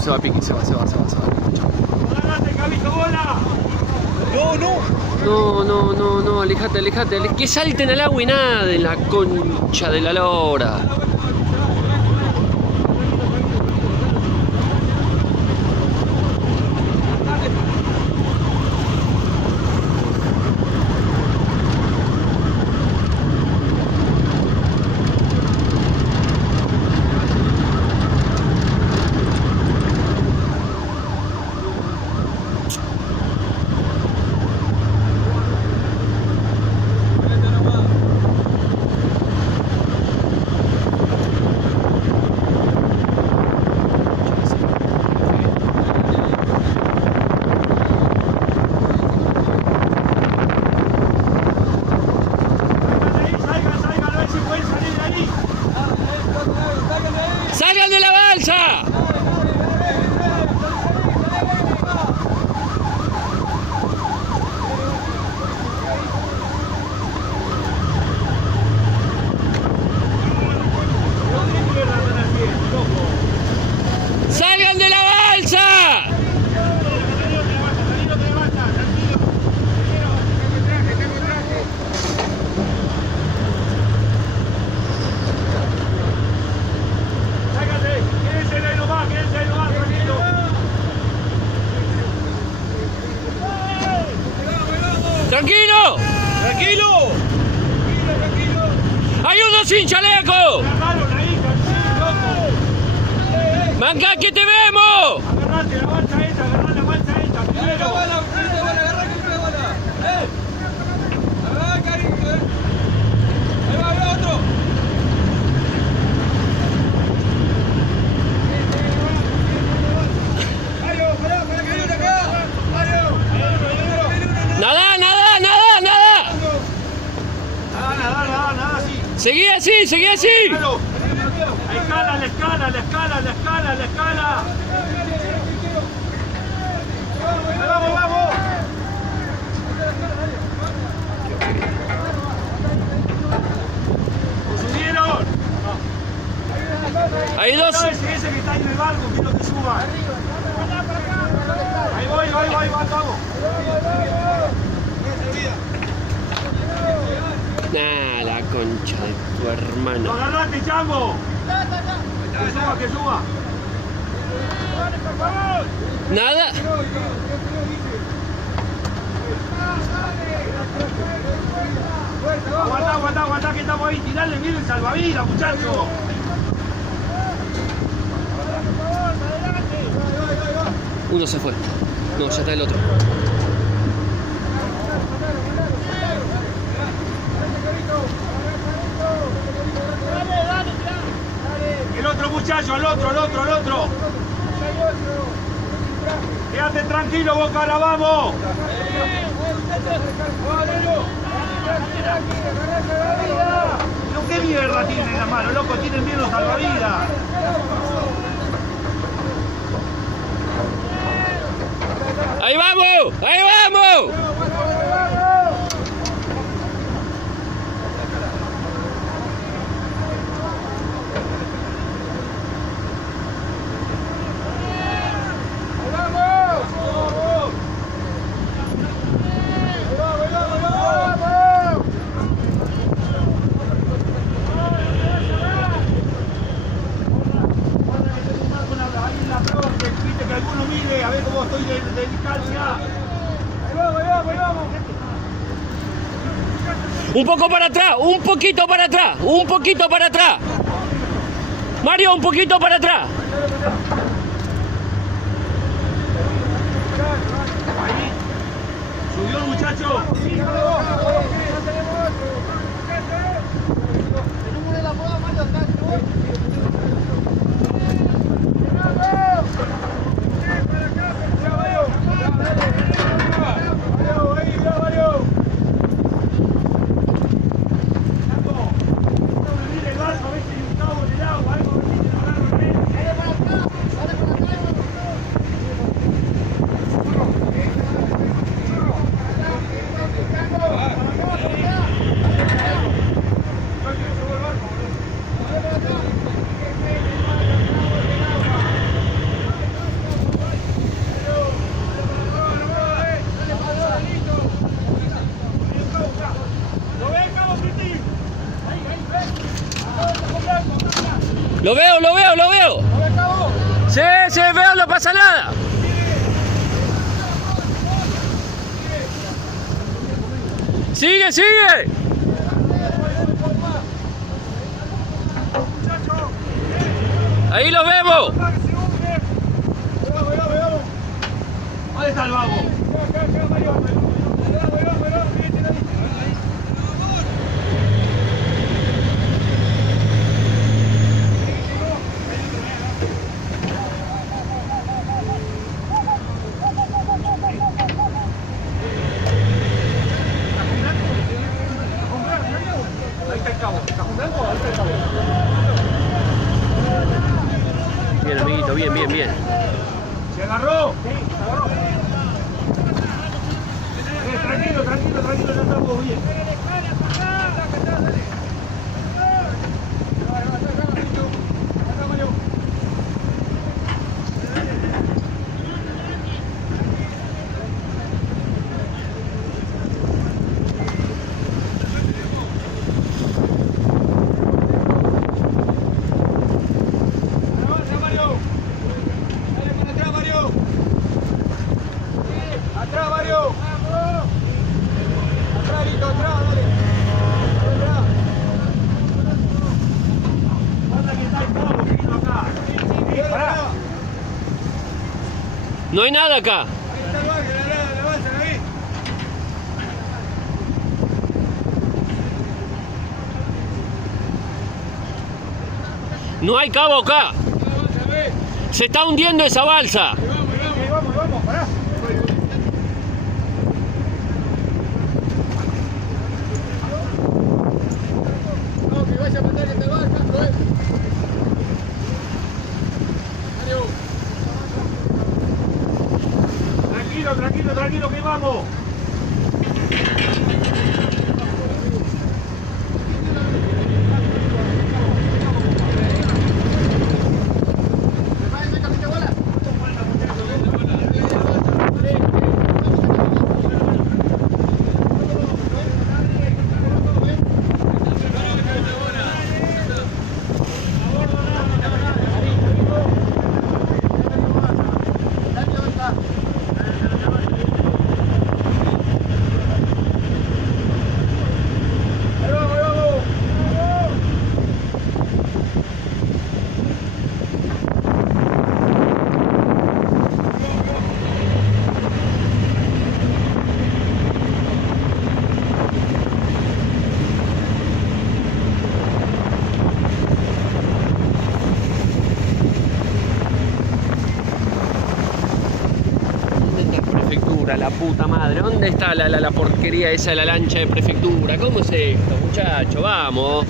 se va Piqui, se va. ¡Agarrate, Cabito, bola! No, alejate. Que salten al agua y nada, en la concha de la lora. ¡Salgan de la balsa! ¡Salgan de la balsa! ¡Tranquilo! ¡Hay uno sin chaleco! ¡Manga, que te vemos! Agarrate la balsa esta, agarrá la balsa esta. Primero. ¡Nada! Nada, sí. ¡Seguí así! Claro. La escala. Vamos. ¿Subieron? Hay dos. Ese que está ahí en el barco, quiero que suba. Ahí voy, vamos. Nah, la concha de tu hermano. Agarrate, Chango. Que suba. Nada. Aguantá, que estamos ahí. Tirarle bien el salvavidas, muchachos. Uno se fue. No, ya está el otro. El otro muchacho, el otro. Quédate tranquilo, Boca, ahora vamos. Pero qué mierda tienen en la mano, loco, tienen bien los salvavidas. ¡Ahí vamos! Viste que alguno mire a ver cómo estoy de distancia. Ahí vamos. Un poco para atrás, un poquito para atrás. Mario, un poquito para atrás. Ahí. Subió el muchacho. Lo veo, lo veo, lo veo. Sí, sí, veo, no pasa nada. Sigue, sigue. Ahí lo vemos. Ahí está el vago. Ahí está el cabo. ¿Cajón blanco? Ahí está el cabo. Bien, amiguito, bien, bien, bien. ¿Se agarró? Sí, se agarró. Tranquilo, tranquilo, tranquilo, ya estamos bien. ¡Atrás, Mario! ¡Atrás, Lito, atrás, dale! ¡Atrás! ¡Anda que está el pavo, Lito, acá! ¡Pará! No hay nada acá. Ahí está el barco, la balsa, ¿la vi? No hay cabo acá. Se está hundiendo esa balsa. Vamos, pará. No, que vaya a matar que te va, Castro, Tranquilo, tranquilo, tranquilo, que vamos. La puta madre, ¿dónde está la porquería esa de la lancha de prefectura? ¿Cómo es esto, muchacho? Vamos.